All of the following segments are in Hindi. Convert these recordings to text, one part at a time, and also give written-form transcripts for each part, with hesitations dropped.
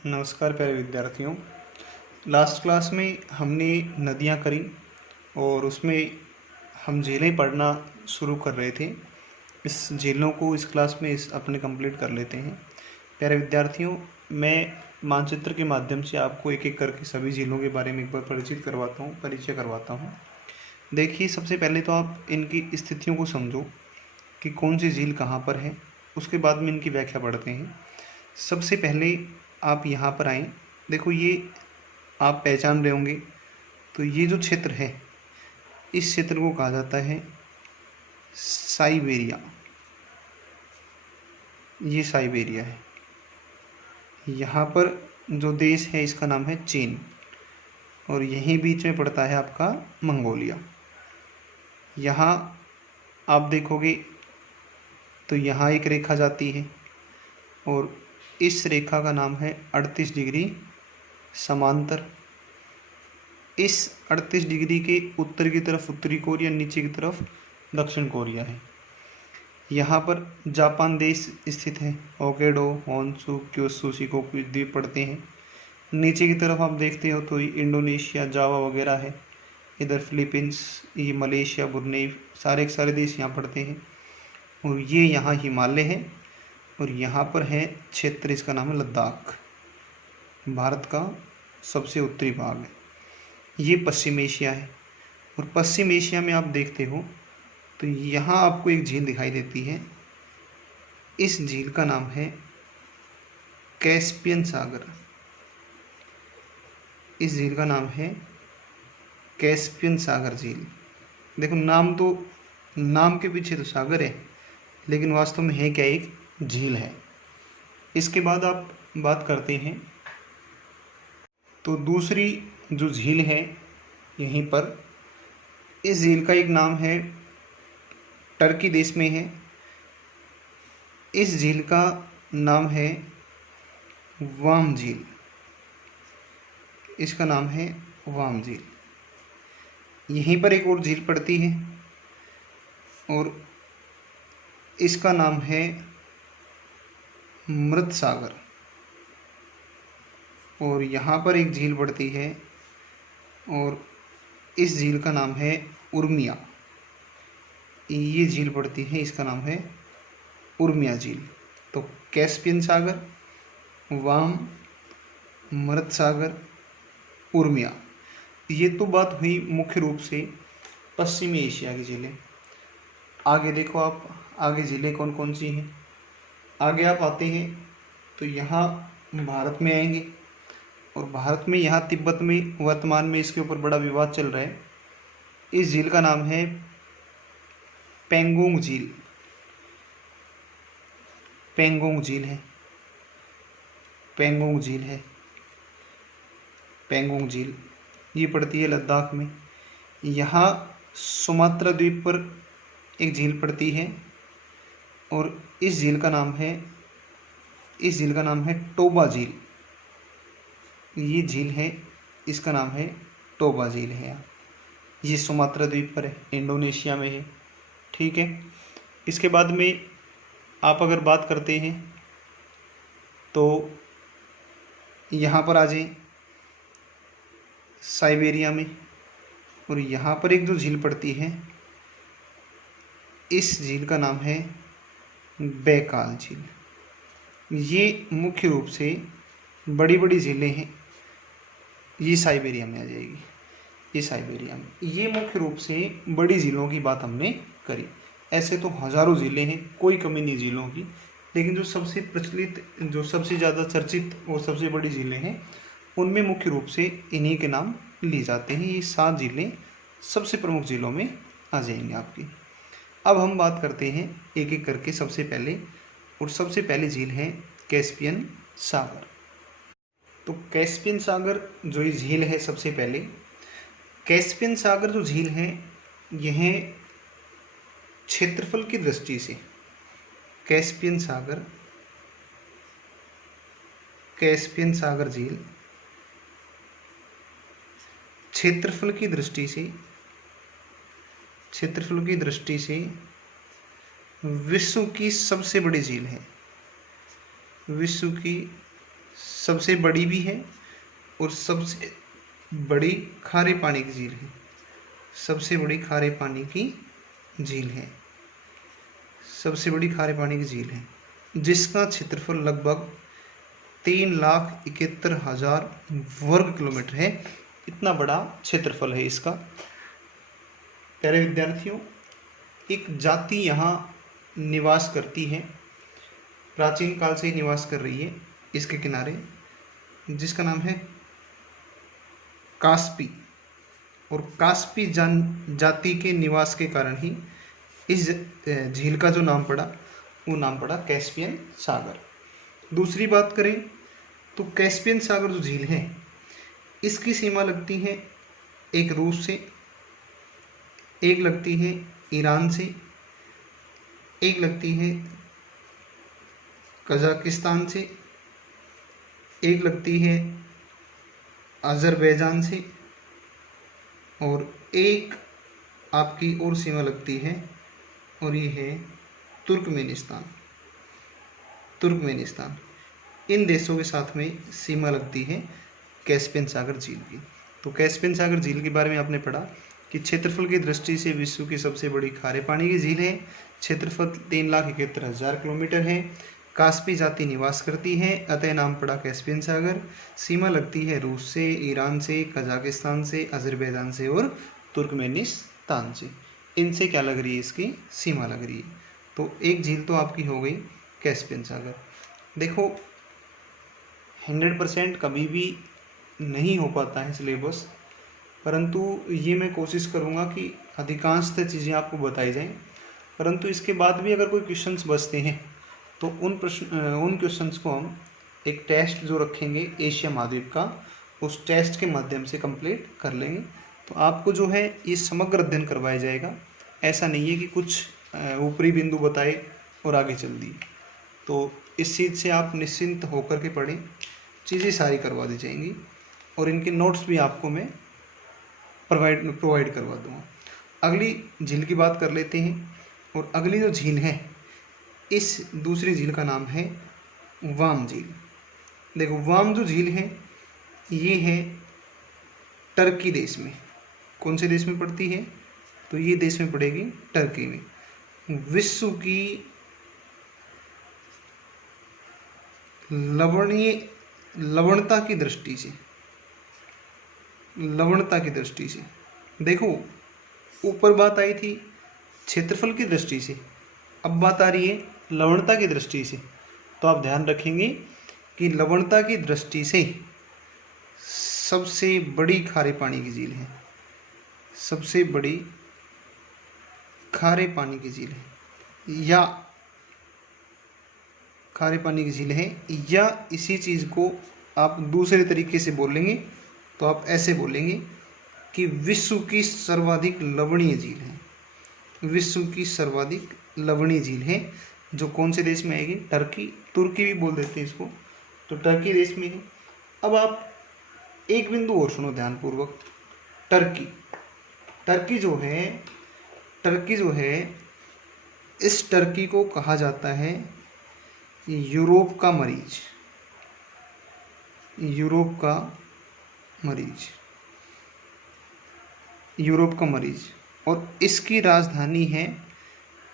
नमस्कार प्यारे विद्यार्थियों। लास्ट क्लास में हमने नदियाँ करी और उसमें हम झीलें पढ़ना शुरू कर रहे थे। इस झीलों को इस क्लास में अपने कंप्लीट कर लेते हैं। प्यारे विद्यार्थियों, मैं मानचित्र के माध्यम से आपको एक एक करके सभी झीलों के बारे में एक बार परिचय करवाता हूँ। देखिए, सबसे पहले तो आप इनकी स्थितियों को समझो कि कौन सी झील कहाँ पर है, उसके बाद में इनकी व्याख्या पढ़ते हैं। सबसे पहले आप यहाँ पर आएँ। देखो, ये आप पहचान रहे होंगे, तो ये जो क्षेत्र है, इस क्षेत्र को कहा जाता है साइबेरिया। ये साइबेरिया है। यहाँ पर जो देश है इसका नाम है चीन, और यहीं बीच में पड़ता है आपका मंगोलिया। यहाँ आप देखोगे तो यहाँ एक रेखा जाती है, और इस रेखा का नाम है 38 डिग्री समांतर। इस 38 डिग्री के उत्तर की तरफ उत्तरी कोरिया, नीचे की तरफ दक्षिण कोरिया है। यहाँ पर जापान देश स्थित है। होक्काइडो, होन्शु, क्योत्सु, शिकोकु द्वीप पड़ते हैं। नीचे की तरफ आप देखते हो तो इंडोनेशिया, जावा वगैरह है। इधर फिलीपींस, ये मलेशिया, ब्रुनेई, सारे के सारे देश यहाँ पड़ते हैं। और ये यहाँ हिमालय है, और यहाँ पर है क्षेत्र, इसका नाम है लद्दाख। भारत का सबसे उत्तरी भाग है। ये पश्चिम एशिया है, और पश्चिम एशिया में आप देखते हो तो यहाँ आपको एक झील दिखाई देती है। इस झील का नाम है कैस्पियन सागर। इस झील का नाम है कैस्पियन सागर झील। देखो, नाम के पीछे तो सागर है, लेकिन वास्तव में है क्या, एक झील है। इसके बाद आप बात करते हैं तो दूसरी जो झील है यहीं पर, इस झील का एक नाम है, टर्की देश में है। इस झील का नाम है वाम झील। इसका नाम है वाम झील। यहीं पर एक और झील पड़ती है, और इसका नाम है मृत सागर। और यहाँ पर एक झील पड़ती है, और इस झील का नाम है उर्मिया। ये झील पड़ती है, इसका नाम है उर्मिया झील। तो कैस्पियन सागर, वाम, मृत सागर, उर्मिया, ये तो बात हुई मुख्य रूप से पश्चिमी एशिया की झीलें। आगे देखो आप, आगे झीलें कौन कौन सी हैं। आगे आप आते हैं तो यहाँ भारत में आएंगे, और भारत में यहाँ तिब्बत में वर्तमान में इसके ऊपर बड़ा विवाद चल रहा है। इस झील का नाम है पेंगोंग झील। पेंगोंग झील है, पेंगोंग झील है, पेंगोंग झील। ये पड़ती है लद्दाख में। यहाँ सुमात्रा द्वीप पर एक झील पड़ती है, और इस झील का नाम है टोबा झील। ये झील है, इसका नाम है टोबा झील है। ये सुमात्रा द्वीप पर है, इंडोनेशिया में है। ठीक है। इसके बाद में आप अगर बात करते हैं तो यहाँ पर आ जाए साइबेरिया में, और यहाँ पर एक जो झील पड़ती है, इस झील का नाम है बैकाल झील। ये मुख्य रूप से बड़ी बड़ी झीलें हैं। ये साइबेरिया में आ जाएगी, ये साइबेरिया में। ये मुख्य रूप से बड़ी झीलों की बात हमने करी। ऐसे तो हज़ारों झीलें हैं, कोई कमी नहीं झीलों की, लेकिन जो सबसे प्रचलित, जो सबसे ज़्यादा चर्चित और सबसे बड़ी झीलें हैं, उनमें मुख्य रूप से इन्हीं के नाम ली जाते हैं। ये 7 झीलें सबसे प्रमुख झीलों में आ जाएंगी आपकी। अब हम बात करते हैं एक एक करके सबसे पहले, और सबसे पहली झील है कैस्पियन सागर। तो कैस्पियन सागर जो ये झील है, सबसे पहले कैस्पियन सागर जो झील है, यह क्षेत्रफल की दृष्टि से कैस्पियन सागर झील क्षेत्रफल की दृष्टि से विश्व की सबसे बड़ी झील है। विश्व की सबसे बड़ी भी है और सबसे बड़ी खारे पानी की झील है। सबसे बड़ी खारे पानी की झील है। सबसे बड़ी खारे पानी की झील है, जिसका क्षेत्रफल लगभग 3,71,000 वर्ग किलोमीटर है। इतना बड़ा क्षेत्रफल है इसका। प्यारे विद्यार्थियों, एक जाति यहाँ निवास करती है, प्राचीन काल से ही निवास कर रही है इसके किनारे, जिसका नाम है कास्पी। और कास्पी जाति के निवास के कारण ही इस झील का जो नाम पड़ा वो नाम पड़ा कैस्पियन सागर। दूसरी बात करें तो कैस्पियन सागर जो झील है इसकी सीमा लगती है एक रूस से, एक लगती है ईरान से, एक लगती है कजाकिस्तान से, एक लगती है अज़रबैजान से, और एक आपकी और सीमा लगती है और ये है तुर्कमेनिस्तान। तुर्कमेनिस्तान, इन देशों के साथ में सीमा लगती है कैस्पियन सागर झील की। तो कैस्पियन सागर झील के बारे में आपने पढ़ा कि क्षेत्रफल की दृष्टि से विश्व की सबसे बड़ी खारे पानी की झील है। क्षेत्रफल 3,71,000 किलोमीटर है। कास्पी जाति निवास करती है, अतः नाम पड़ा कैस्पियन सागर। सीमा लगती है रूस से, ईरान से, कजाकिस्तान से, अज़रबैजान से और तुर्कमेनिस्तान से। इनसे क्या लग रही है, इसकी सीमा लग रही है। तो एक झील तो आपकी हो गई कैस्पियन सागर। देखो 100% कभी भी नहीं हो पाता है सिलेबस, परंतु ये मैं कोशिश करूँगा कि अधिकांशतः चीज़ें आपको बताई जाएं। परंतु इसके बाद भी अगर कोई क्वेश्चंस बचते हैं तो उन क्वेश्चंस को हम एक टेस्ट जो रखेंगे एशिया महाद्वीप का, उस टेस्ट के माध्यम से कंप्लीट कर लेंगे। तो आपको जो है ये समग्र अध्ययन करवाया जाएगा। ऐसा नहीं है कि कुछ ऊपरी बिंदु बताए और आगे चल दिए। तो इस चीज़ से आप निश्चिंत होकर के पढ़ें, चीज़ें सारी करवा दी जाएंगी और इनके नोट्स भी आपको मैं प्रोवाइड करवा दूँगा। अगली झील की बात कर लेते हैं। और अगली जो झील है, इस दूसरी झील का नाम है वाम झील। देखो वाम जो झील है ये है टर्की देश में। कौन से देश में पड़ती है? तो ये देश में पड़ेगी टर्की में। विश्व की लवणता की दृष्टि से देखो, ऊपर बात आई थी क्षेत्रफल की दृष्टि से, अब बात आ रही है लवणता की दृष्टि से। तो आप ध्यान रखेंगे कि लवणता की दृष्टि से सबसे बड़ी खारे पानी की झील है। सबसे बड़ी खारे पानी की झील है या खारे पानी की झील है, या इसी चीज़ को आप दूसरे तरीके से बोलेंगे तो आप ऐसे बोलेंगे कि विश्व की सर्वाधिक लवणीय झील है। विश्व की सर्वाधिक लवणीय झील है, जो कौन से देश में आएगी? टर्की। तुर्की भी बोल देते हैं इसको, तो टर्की देश में है। अब आप एक बिंदु और सुनो ध्यानपूर्वक। टर्की जो है इस टर्की को कहा जाता है यूरोप का मरीज। यूरोप का मरीज। और इसकी राजधानी है,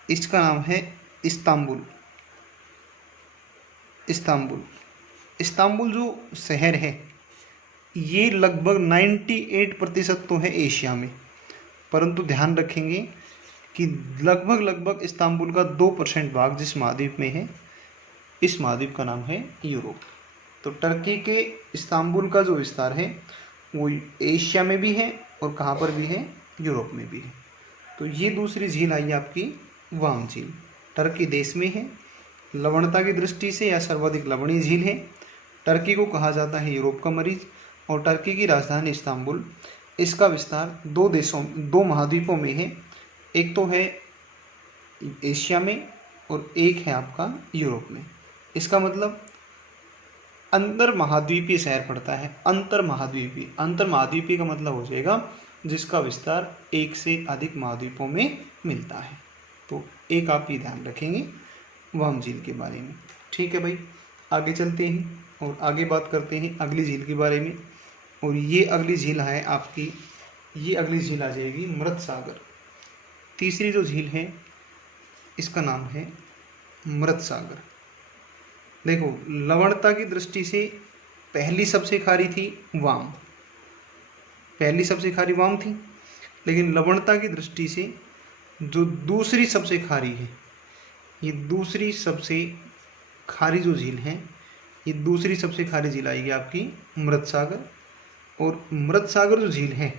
इसका नाम है इस्तांबुल। इस्तांबुल जो शहर है ये लगभग 98% तो है एशिया में, परंतु ध्यान रखेंगे कि लगभग इस्तांबुल का 2% भाग जिस महाद्वीप में है, इस महाद्वीप का नाम है यूरोप। तो टर्की के इस्तांबुल का जो विस्तार है वो एशिया में भी है और कहाँ पर भी है? यूरोप में भी है। तो ये दूसरी झील आई आपकी वाम झील, टर्की देश में है। लवणता की दृष्टि से यह सर्वाधिक लवणीय झील है। टर्की को कहा जाता है यूरोप का मरीज और टर्की की राजधानी इस्तांबुल। इसका विस्तार दो महाद्वीपों में है, एक तो है एशिया में और एक है आपका यूरोप में। इसका मतलब अंतर महाद्वीपीय शहर पड़ता है। अंतर महाद्वीपीय का मतलब हो जाएगा जिसका विस्तार एक से अधिक महाद्वीपों में मिलता है। तो एक आप ये ध्यान रखेंगे वाम झील के बारे में। ठीक है भाई, आगे चलते हैं। और आगे बात करते हैं अगली झील के बारे में। और ये अगली झील है आपकी, ये अगली झील आ जाएगी मृत सागर। तीसरी जो झील है इसका नाम है मृत सागर। देखो, लवणता की दृष्टि से पहली सबसे खारी थी वाम, पहली सबसे खारी वाम थी, लेकिन लवणता की दृष्टि से जो दूसरी सबसे खारी है, ये दूसरी सबसे खारी जो झील है, ये दूसरी सबसे खारी झील आएगी आपकी मृत सागर। और मृत सागर जो झील है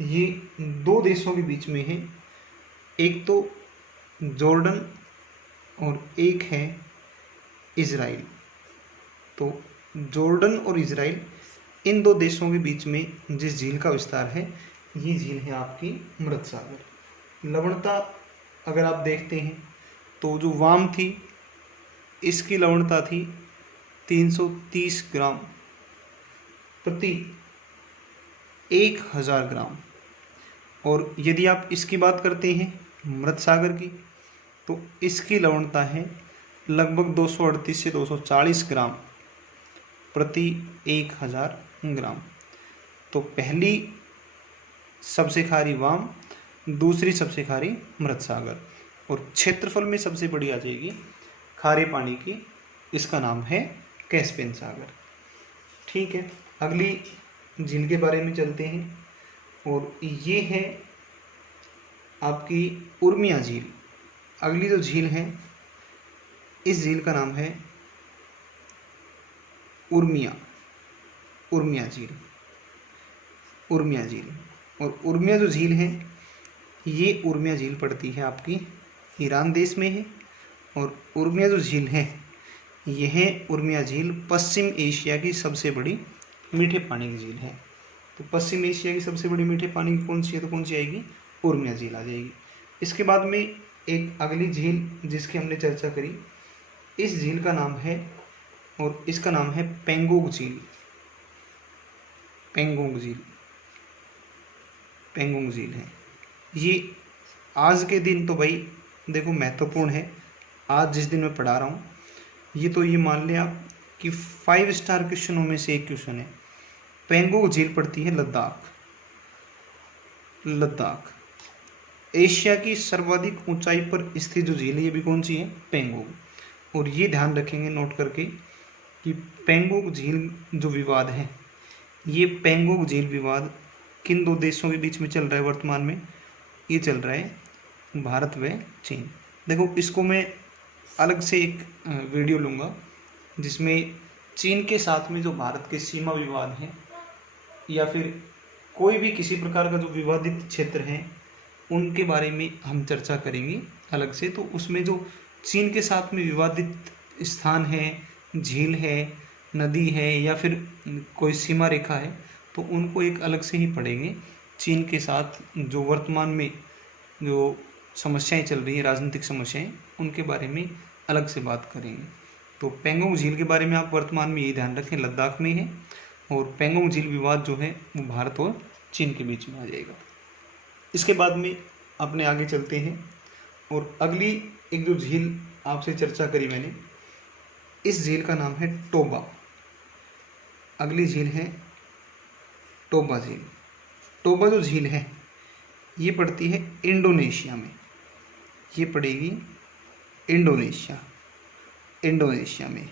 ये दो देशों के बीच में है, एक तो जॉर्डन और एक है इज़राइल। तो जॉर्डन और इज़राइल, इन दो देशों के बीच में जिस झील का विस्तार है, ये झील है आपकी मृत सागर। लवणता अगर आप देखते हैं तो जो वाम थी इसकी लवणता थी 330 ग्राम प्रति 1000 ग्राम। और यदि आप इसकी बात करते हैं मृत सागर की, तो इसकी लवणता है लगभग 238 से 240 ग्राम प्रति 1000 ग्राम। तो पहली सबसे खारी वाम, दूसरी सबसे खारी मृत सागर। और क्षेत्रफल में सबसे बड़ी आ जाएगी खारे पानी की, इसका नाम है कैस्पियन सागर। ठीक है, अगली झील के बारे में चलते हैं। और ये है आपकी उर्मिया झील। अगली जो झील है, इस झील का नाम है उर्मिया, उर्मिया झील, उर्मिया झील। और उर्मिया जो झील है, ये उर्मिया झील पड़ती है आपकी ईरान देश में है। और उर्मिया जो झील है, यह उर्मिया झील पश्चिम एशिया की सबसे बड़ी मीठे पानी की झील है। तो पश्चिम एशिया की सबसे बड़ी मीठे पानी की कौन सी है, तो कौन सी आएगी, उर्मिया झील आ जाएगी। इसके बाद में एक अगली झील जिसकी हमने चर्चा करी, इस झील का नाम है, और इसका नाम है पेंगोंग झील, पेंगोंग झील, पेंगोंग झील है। ये आज के दिन तो भाई देखो महत्वपूर्ण है, आज जिस दिन मैं पढ़ा रहा हूँ, ये तो ये मान लिया कि 5 स्टार क्वेश्चनों में से एक क्वेश्चन है। पेंगोंग झील पड़ती है लद्दाख, लद्दाख। एशिया की सर्वाधिक ऊंचाई पर स्थित जो झील है, ये भी कौन सी है, पेंगोंग। और ये ध्यान रखेंगे नोट करके कि पेंगोंग झील जो विवाद है, ये पेंगोंग झील विवाद किन दो देशों के बीच में चल रहा है वर्तमान में, ये चल रहा है भारत व चीन। देखो, इसको मैं अलग से एक वीडियो लूँगा जिसमें चीन के साथ में जो भारत के सीमा विवाद हैं, या फिर कोई भी किसी प्रकार का जो विवादित क्षेत्र है, उनके बारे में हम चर्चा करेंगे अलग से। तो उसमें जो चीन के साथ में विवादित स्थान है, झील है, नदी है, या फिर कोई सीमा रेखा है, तो उनको एक अलग से ही पढ़ेंगे। चीन के साथ जो वर्तमान में जो समस्याएं चल रही हैं, राजनीतिक समस्याएं, उनके बारे में अलग से बात करेंगे। तो पेंगोंग झील के बारे में आप वर्तमान में ये ध्यान रखें, लद्दाख में है, और पेंगोंग झील विवाद जो है वो भारत और चीन के बीच में आ जाएगा। इसके बाद में अपने आगे चलते हैं। और अगली एक जो झील आपसे चर्चा करी मैंने, इस झील का नाम है टोबा। अगली झील है टोबा झील। टोबा जो झील है, ये पड़ती है इंडोनेशिया में, ये पड़ेगी इंडोनेशिया, इंडोनेशिया में।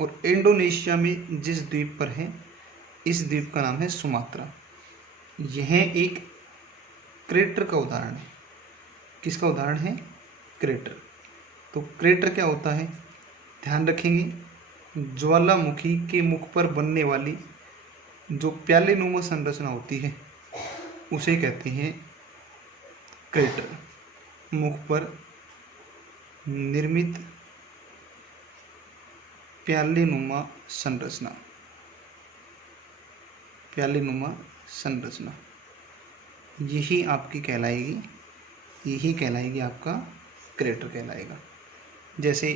और इंडोनेशिया में जिस द्वीप पर है, इस द्वीप का नाम है सुमात्रा। यह एक क्रेटर का उदाहरण है। किसका उदाहरण है, क्रेटर। तो क्रेटर क्या होता है, ध्यान रखेंगे, ज्वालामुखी के मुख पर बनने वाली जो प्यालेनुमा संरचना होती है, उसे कहते हैं क्रेटर। मुख पर निर्मित प्यालेनुमा संरचना, प्यालेनुमा संरचना, यही आपकी कहलाएगी, यही कहलाएगी आपका क्रेटर कहलाएगा। जैसे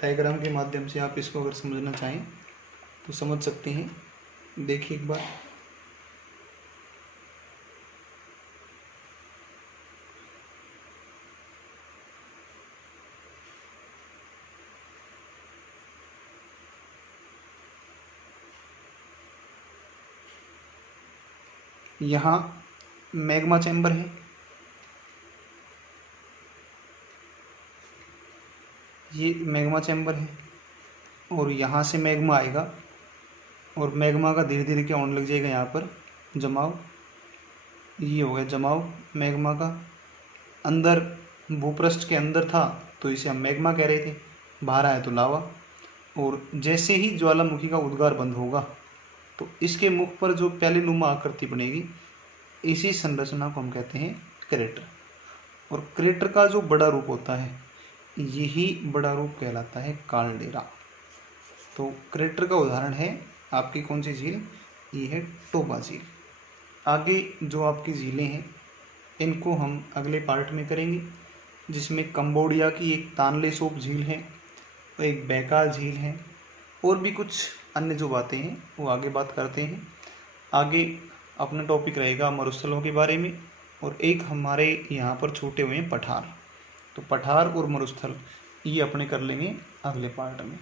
डायग्राम के माध्यम से आप इसको अगर समझना चाहें तो समझ सकते हैं। देखिए एक बार, यहाँ मैग्मा चैम्बर है, ये मैग्मा चैम्बर है, और यहाँ से मैग्मा आएगा और मैग्मा का धीरे धीरे क्या होने लग जाएगा, यहाँ पर जमाव, ये हो गया जमाव मैग्मा का। अंदर भूपृष्ठ के अंदर था तो इसे हम मैग्मा कह रहे थे, बाहर आया तो लावा। और जैसे ही ज्वालामुखी का उद्गार बंद होगा तो इसके मुख पर जो प्यालेनुमा आकृति बनेगी, इसी संरचना को हम कहते हैं क्रेटर। और क्रेटर का जो बड़ा रूप होता है, यही बड़ा रूप कहलाता है कालडेरा। तो क्रेटर का उदाहरण है आपकी कौन सी झील, ये है टोबा झील। आगे जो आपकी झीलें हैं इनको हम अगले पार्ट में करेंगे, जिसमें कंबोडिया की एक तानलेसोप झील है, एक बैकाल झील है, और भी कुछ अन्य जो बातें हैं वो आगे बात करते हैं। आगे अपना टॉपिक रहेगा मरुस्थलों के बारे में, और एक हमारे यहाँ पर छूटे हुए हैं पठार। तो पठार और मरुस्थल ये अपने कर लेंगे अगले पार्ट में।